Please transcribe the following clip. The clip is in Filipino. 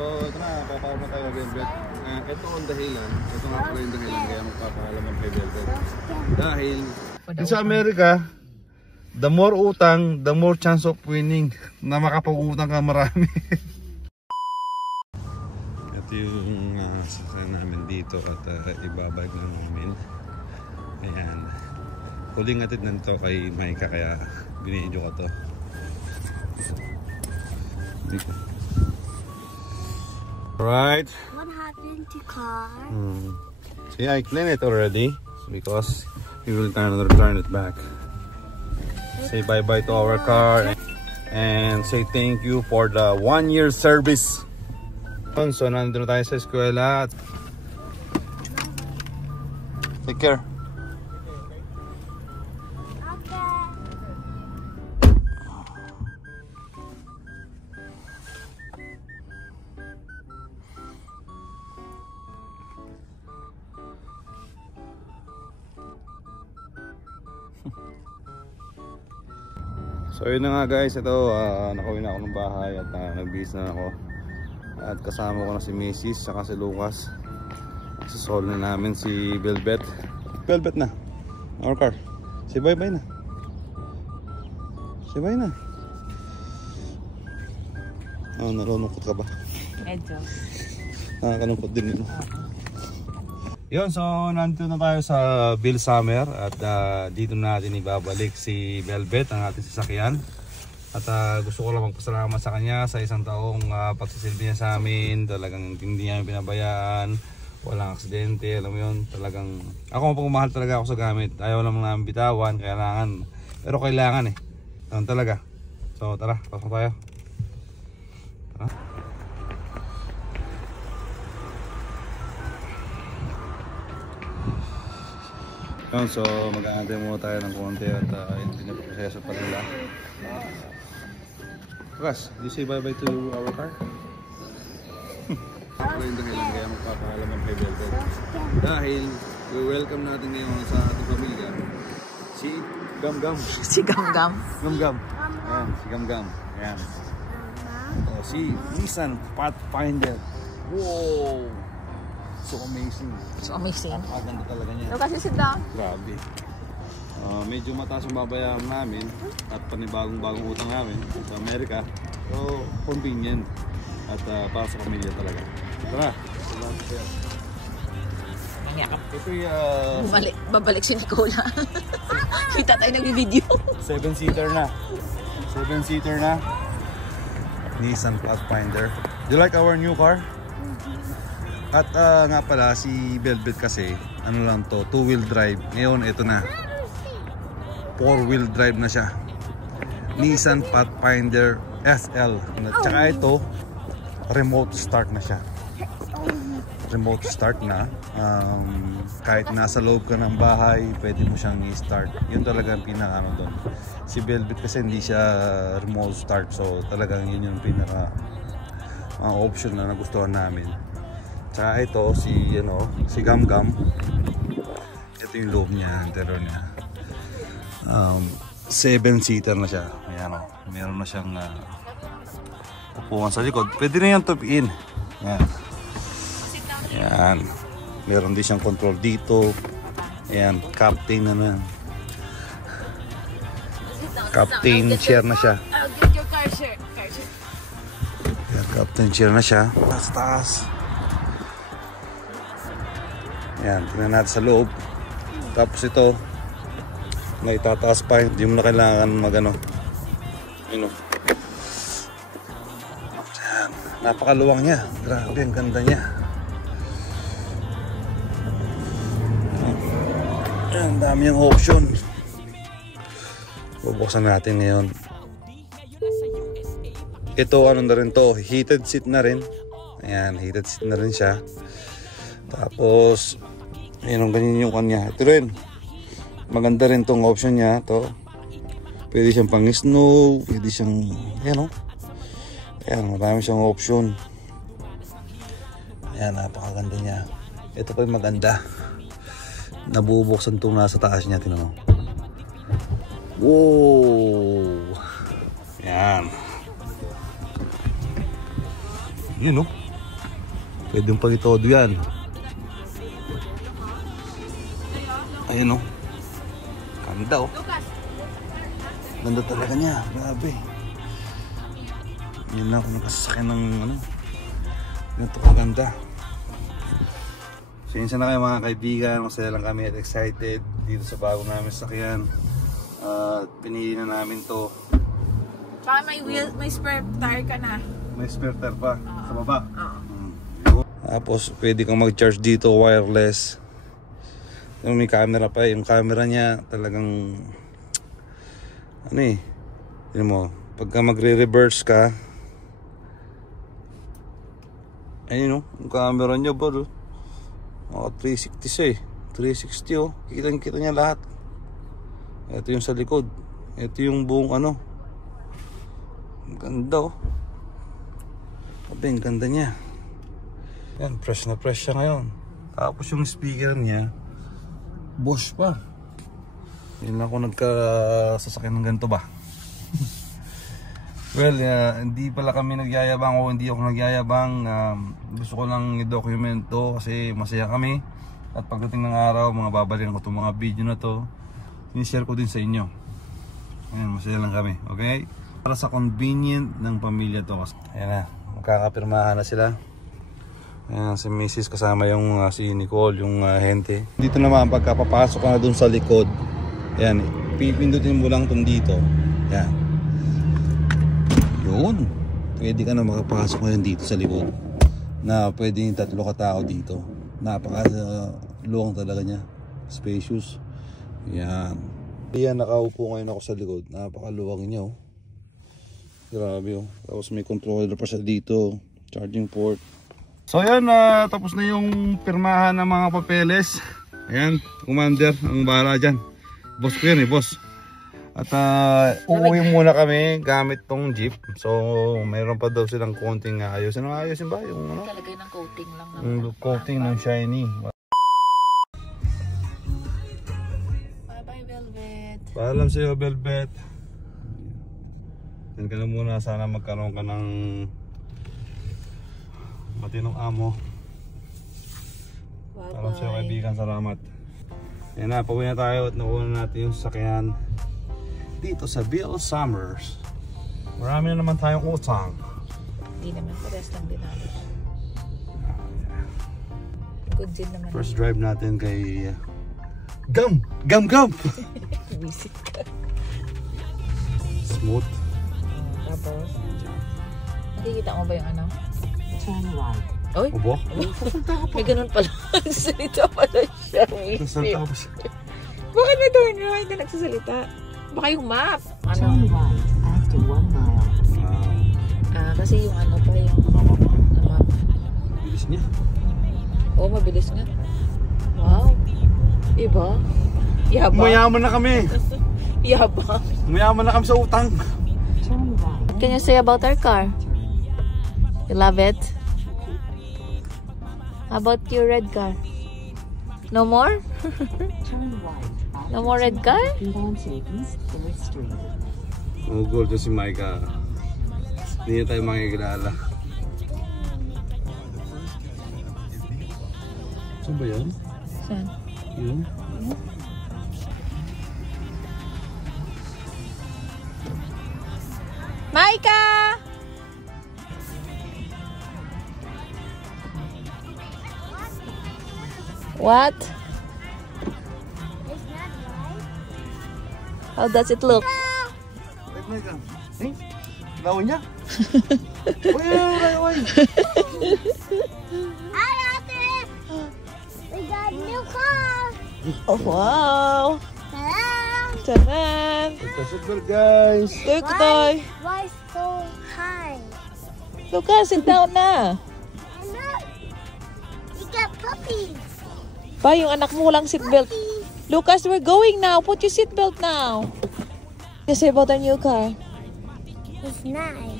So ito na, papaharap na tayo kay Velvet. Ito ang dahilan, ito nga pala yung dahilan kaya magpapahalaman kay Velvet. Dahil sa Amerika, the more utang, the more chance of winning. Na makapag-utang ka marami. Ito yung sasakyan namin dito at ibabike na namin. Ayan. Huling atid nito kay Maika kaya binidyo ko to. Dito. Right. What happened to car? See, I cleaned it already because we will return it back. Say bye-bye to our car and say thank you for the 1-year service. So, nandun tayo sa eskwela. Take care. So yun na nga guys, ito nakauwi na ako ng bahay at nag-bis na ako. At kasama ko na si Mrs. saka si Lucas. Sasol na namin si Velvet. Velvet na, our car. Say bye bye na. Say bye na. Nalulungkot ka ba? Medyo. Nakakalungkot din yun. Yun, so nandito na tayo sa Bill Summer at dito natin ibabalik si Velvet, ang ating sasakyan. At gusto ko lang magpasalamat sa kanya sa isang taong pagsisilbi niya sa amin. Talagang hindi niya pinabayaan, walang aksidente, alam mo yun. Talagang, ako mapagmahal talaga ako sa gamit. Ayaw naman namin bitawan, kailangan. Pero kailangan eh. Ganun talaga. So tara, pasok tayo. Tara. So mag-aantay muna tayo ng konti at hindi na proseso pa nila. Lucas, you say bye-bye to our car? Ako yung dahilan kaya magpapahalaman kay Velvet. Dahil we-welcome natin ngayon sa ating pamilya si Gam-Gam. Si Gam-Gam. Gam-Gam. Ayan, si Gam-Gam. Ayan. Si Nissan Pathfinder. Wow! So amazing. So amazing. Napakaganda talaga niya. Kasi sit down. Grabe. Medyo mataas ang babayaran namin at panibagong utang namin sa Amerika. So convenient at para sa pamilya talaga. Tara. Salamat sa'yo. Mangyakap. Ito yung babalik si Nicola. Kita tayo nag-video. 7-seater na. 7-seater na. Nissan Pathfinder. Do you like our new car? At nga pala si Velvet kasi ano lang to, 2-wheel drive. Ngayon ito na 4-wheel drive na siya. Nissan Pathfinder SL. At saka ito remote start na siya. Remote start na. Kahit nasa loob ka ng bahay, pwede mo siyang i-start. Yun talaga ang pinaka ano doon. Si Velvet kasi hindi siya remote start, so talagang yun yung pinaka option na nagustuhan namin. Tsaka ito si Gam-Gam. Ito yung loob niya, interior niya. 7-seater na siya. Ayan o. Meron na siyang upuan sa likod. Pwede na yan tupiin. Ayan. Ayan. Meron din siyang control dito. Ayan. Captain na yan. Captain chair na siya. I'll get your car shirt. Ayan, captain chair na siya. Taas. Ayan, tingnan natin sa loob. Tapos ito, may tataas pa. Hindi mo na kailangan magano. Ayan. Napakaluwang niya. Grabe, ang ganda niya. Ayan, dami yung option. Bubuksan natin ngayon. Ito, ano na rin to, heated seat na rin. Ayan, heated seat na rin siya. Tapos ayun ang ganyan yung kanya. Ito rin, maganda rin tong option niya to. Pwede siyang pang snow, pwede siyang ayan o. Ayan, marami siyang option. Ayan, napakaganda niya. Ito pa yung maganda. Nabubuksan itong nasa taas niya. Tinan mo. Wow. Ayan. Yun o. Pwede yung pag-itodo yan. Ayan o. Ganda o. Ganda talaga niya. Grabe. Hindi na ako nakasasakyan ng ano. Ganito kaganda. Sinsya na kayo mga kaibigan. Masaya lang kami at excited dito sa bago namin sasakyan. Pinili na namin to. Tsaka may spare tire ka na. May spare tire pa sa baba. Tapos pwede kang mag-charge dito wireless. May camera pa. Yung camera niya talagang ano eh. Yun mo, pagka magre-reverse ka, ayun o, yung camera niya ba? 360 siya eh. 360 oh. Kita niya lahat. Ito yung sa likod. Ito yung buong ano. Ganda oh. Sabi, ang ganda niya. Yan, fresh na fresh siya ngayon. Tapos yung speaker niya, Bosch pa. Yun ako nagkasasakyan ng ganito ba. Well, hindi pala kami nagyayabang o hindi ako nagyayabang. Gusto ko lang i-document to kasi masaya kami. At pagdating ng araw, babalikan ko itong mga video na to. I-share ko din sa inyo. Ayan, masaya lang kami, okay? Para sa convenient ng pamilya to. Ayan na, magkakapirmahan na sila. Ayan, si Mrs. kasama yung si Nicole, yung hente. Dito naman, pagkapapasok ka na dun sa likod, ayan, pipindutin mo lang itong dito. Ayan. Yun. Pwede ka na makapasok ngayon dito sa likod. Na pwede yung 3 katao dito. Napaka-luwang talaga niya. Spacious. Ayan. Ayan, nakaupo ngayon ako sa likod. Napaka-luwang niya oh. Grabe oh. Tapos may controller pa siya dito. Charging port. So ayan, tapos na yung pirmahan ng mga papeles. Ayan, commander, ang bahala dyan. Boss ko yan eh, boss. At uuwi muna kami gamit tong jeep. So mayroon pa daw silang konting ayusin. Ano ayusin ba? Yung ano? Talagay ng coating lang. Yung coating ng shiny. Bye bye Velvet. Paalam sa'yo Velvet. Yan ka na muna, sana magkaroon ka ng matinong amo. Paalam sa'yo kaibigan, salamat. Yan na, pauwi na tayo at nakuha natin yung sasakyan dito sa Bill Summers. Marami na naman tayong utang. Hindi naman, pares lang din natin. Good din naman. First drive natin kay Gum! Visit ka. Smooth. Tapos, nakikita mo ba yung ano? Turn right. Oy, Ubo? may ganun pala. Nagsasalita pala siya. Nagsalita ko siya. Bakit may turn right na nagsasalita? Baka yung map. Turn Ano? right after 1 mile. Kasi yung ano pala yung map. Bilis niya. Oo, mabilis nga. Wow. Iba? Yaba? Mayaman na kami. Yaba? Mayaman na kami sa utang. Turn right. Can you say about our car? You love it? How about your red car? No more? Turn right. No more red car? Feet on East 4th Street. Magugol to si Micah. Hindi niya tayo makikilala. Saan ba yan? Saan? Yun? Micah! What? How does it look? Wait, Micah. Eh? Lawan niya? Uy! Hi, Ate! We got a new car! Oh, wow! Hello! Tanan! Super guys! Look, Toy! Why so high? Lucas, sit down na! And look! We got puppies! Pa, yung anak mo walang seatbelt. Lucas, we're going now. Put your seatbelt now. What do you say about our new car? It's nice.